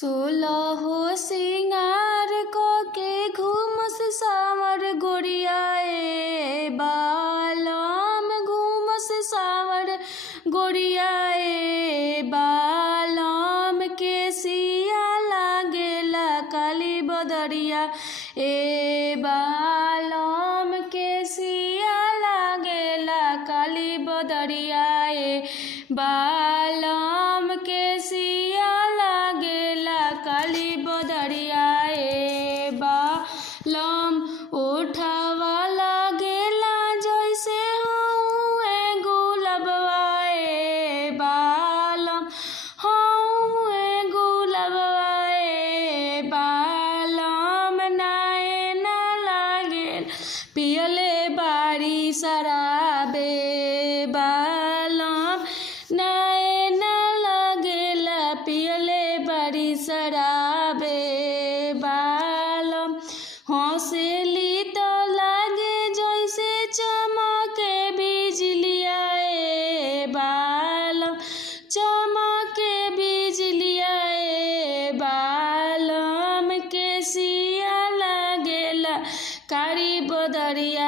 सोलहो सिंगार को के घूमस सावर गोरियाए बालम घूमस सावर गोरियाए बालम के सिया लागेला काली बदरिया ए बालम के सिया लागेला काली बदरिया ए बालम के सिया लागेला काली बदरिया ए बालम उठावा लागेला जैसे हूँ गुलाबवा ए बालम हूँ गुलाबवा ए बालम नाए ना लागेल पियले बारी शराबे बालम नाए ना लागेला पियले बारी शराबे बालम हंसेली तो लागे जैसे चमके बिजलिया ए बालम चमके बिजलिया ए बालम के सिया लागेला कारी बदरिया